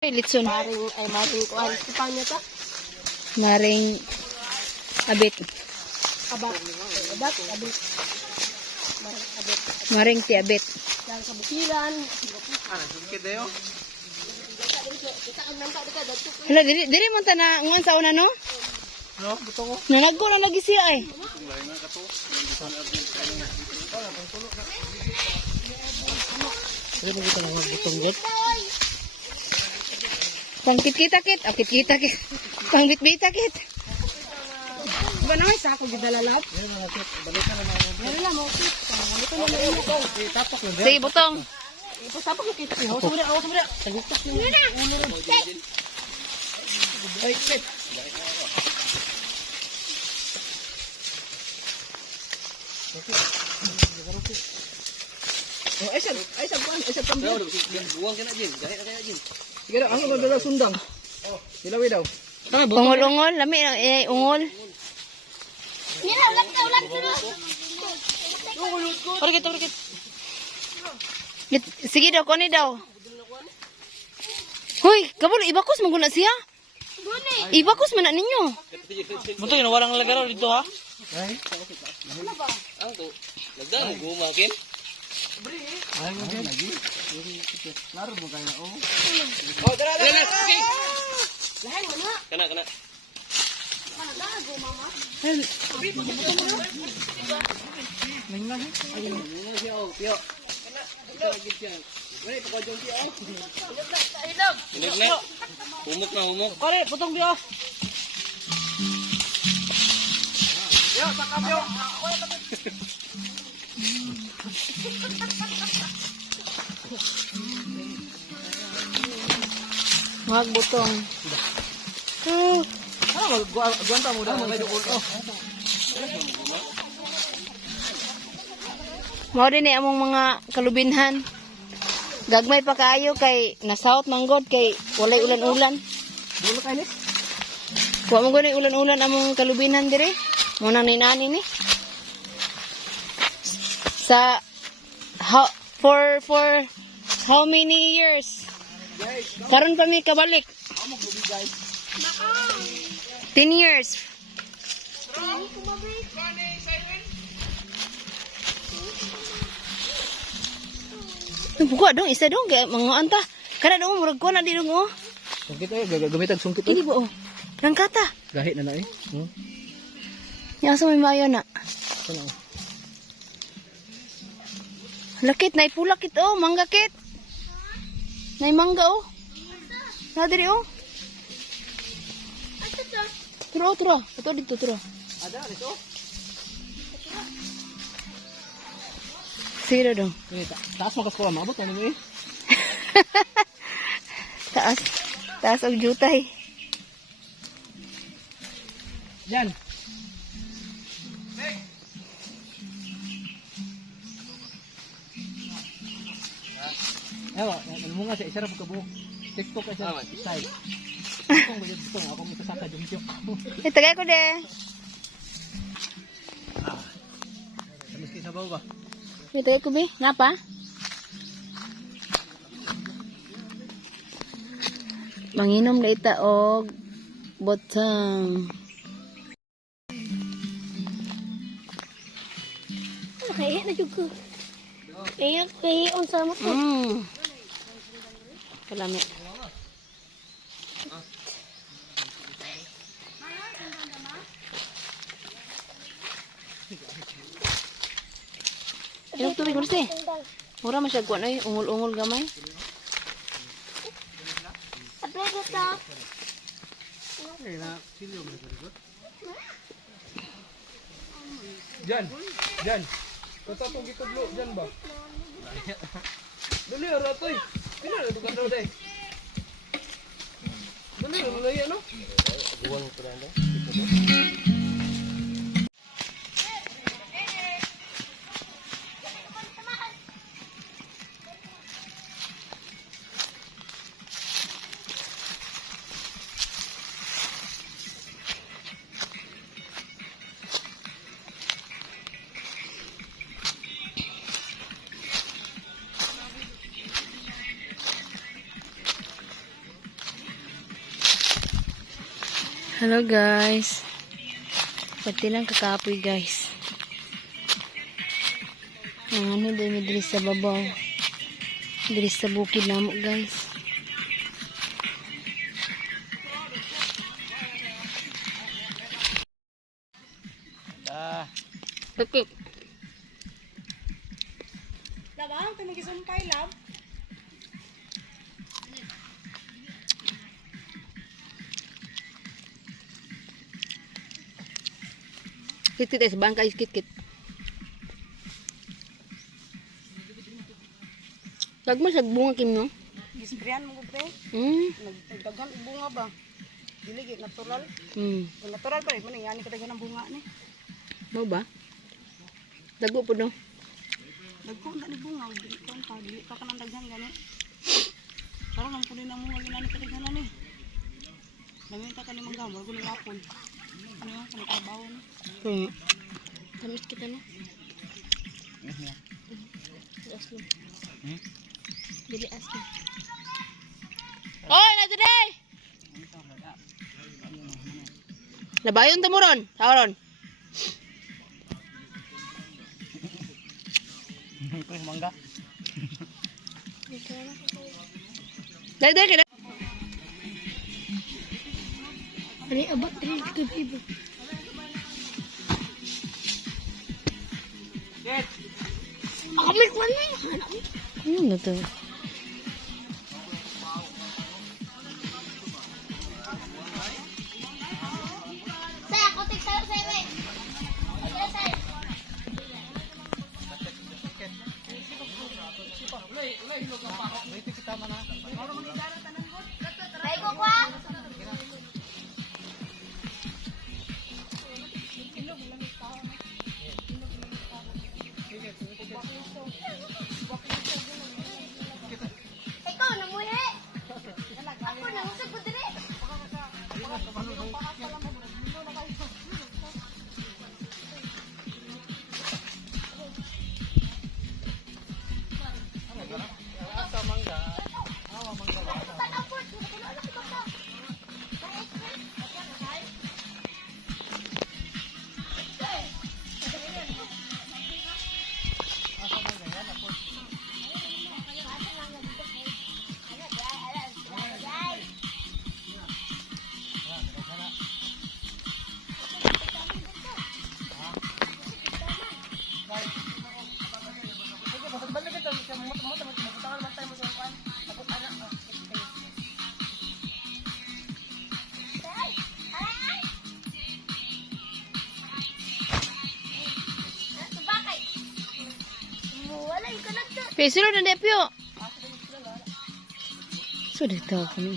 Litson. Maring ko ang Spanya ta. Maring abit. Abak. Abak, abit. Maring abit. Maring ti abit. Yang kabukiran. Sungkit dayo. Kita ang nangka dekat datuk. Hala, diri mo ta na ngan sa una no? No, buto ko. Nanagko na lagi siya ay. Dili mo kita nang butong jud. Pangkit kita kit, akit kita kit. Pangbit bita kit. Ba naman sa ako gidalalat? Balikan na naman. Meron lang mo kit. Ito na lang ito. Tapak na. Sige, butong. Ipasapa ko kit. Awas mo rin, awas mo rin. Tagutok mo. Ay, kit. Oh, ay sab pambilya. Buang kena jin. Gahit na kaya jin. Sige daw, ang mga dalag sundang. Hilawi daw. Ungol-ungol, lami lang ungol. Mira, ulat ka, ulat ka. Orikit, orikit. Sige daw, koni daw. Hoy, kabalo, ibakos mo guna siya. Ibakos man na ninyo. Buto yun, walang lagaro dito ha? Ay? Ang to. Lagdan, gumakin. Ay, mo din. Laro mo kayo. Oh, dara. Lahan mo na. Kana. Lago, mama. Inig na. Humok na, humok. Kore, putong biyo. Wag butong. Guanta mo daw. Mao din ni among mga kalubinhan. Gagmay pa kaayo kay nasawt manggod kay walay ulan-ulan. Bulo kayo ni. Wa mo gani ulan-ulan among kalubinhan dire. Mo nang ninani ni. Sa for how many years? Karon pa mi kabalik. 10 years. Buka dong, isa dong kay mga anta. Kana dong murag ko na di dong oh. Sungkit ay, gamitan sungkit. Ini bu oh. Rangkata. Gahit na na eh. Yang sa may mayo na. Kana. Lakit na ipulakit oh, mangga kit. Nay mangga oh. Na diri oh. Turo. Ato dito turo. Ada dito. Sira dong. Taas mo ka sekolah mabot ano mo eh. Taas og jutay. Yan. Ewa, mo nga sa isa ra pagkabuok. TikTok ka sa style. Ako mo sa jumjok. Tagay ko de. Miski sabaw ba? Tagay ko be. Napa? Manginom na ita og botang. Kaya na jud ko. Kaya on sa mo. Kalami. Inom tubig mo si. Mura masyag kuan ay ungol-ungol gamay. Ato ta. Jan. Kota to gitudlo jan ba? Dali ara toy. Pila na to kandaw day. Dali na ano? Buwan ko na. Hello guys. Pati lang kakapoy guys. Ang ano din diri sa babaw. Diri sa bukid namo guys. Okay. Labang, ito magisumpay lab. Kit-kit sa bangka is kit-kit. Tag mo sa bunga kim no? Gisprayan mo gud nagdagan og bunga ba? Dili gid natural. Natural pa rin man yani kadagan ang bunga ni. Mo ba? Dago po no? Dagko na ni bunga dili pa dili pa kanang daghan gani. Karon ang punin na mo ginani kadagan ni. Lamin ta kani manggamor ko ni lapon. Ano yung trabaho ni? Tamis kita no? Aslo. Dili aslo. Oy, na today. Labayon ta mo ron. Sauron. Mangga. Dai kena. Ani abot dili ka bibo. Kami ko na. Ano to? Saya ako tigsayo sa iwe. Ay ko kwa. Ikaw namuhi. Ako nangusap ko dire. Pesilo na depyo. Sudah tahu kami.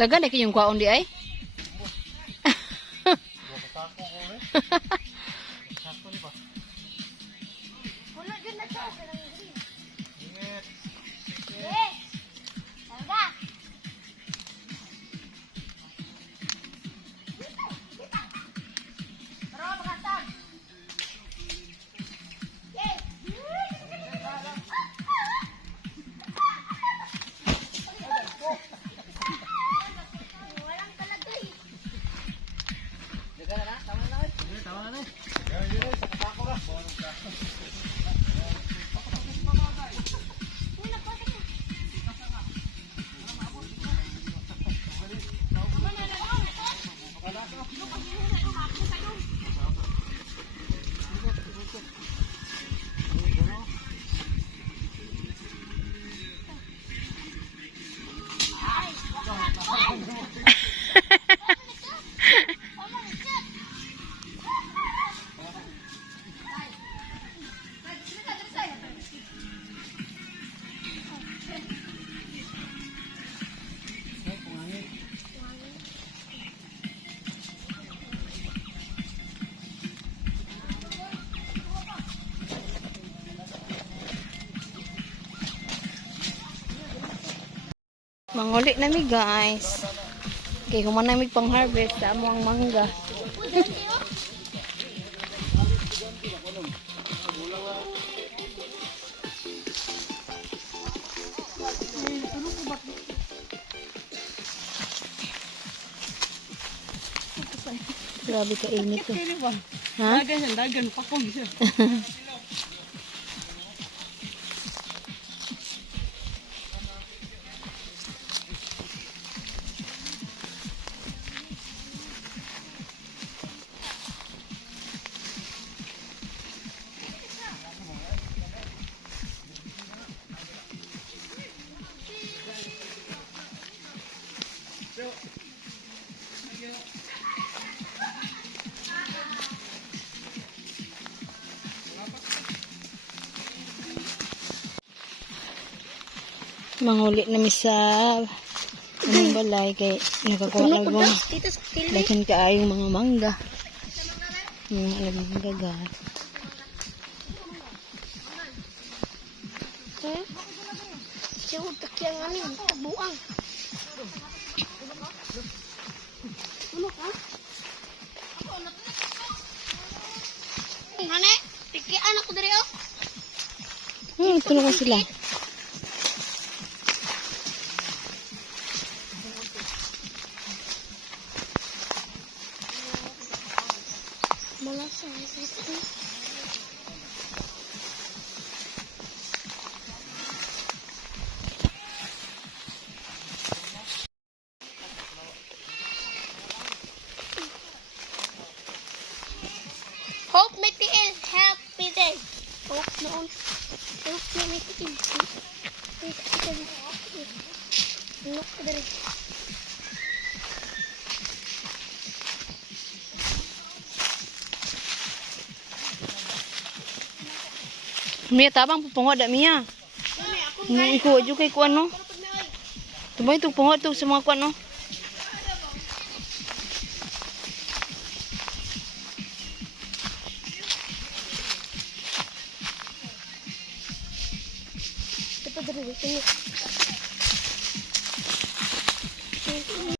Dagan na yung kwaon di ay. Puno din na to sa nang green. Eh. Tangga. Pero bakatan. Eh. Walang talagay. Tama na. Manguli na mi guys. Okay, human na mi pang harvest sa amo ang mangga. Grabe ka init eh. Kaya ba? Ha? Dagan siya, dagan. Pakong siya. Manguli na mi sa anong balay kay nakakuha na ko. Lakin kaayong mga mangga. Mga alam mangga guys. Siya utak yang aning buang. Ano ka? Nane, tikian ako diri oh. Ito na sila. Malasa ito. Hope may tiil. Happy day. Hope noon. Hope na may tiil. Look ka dali. Mia tabang pupungo da Mia. Ni iko ajo kay kuan no. Tumay tu pungo tu sa mga kuan no. Ito dali.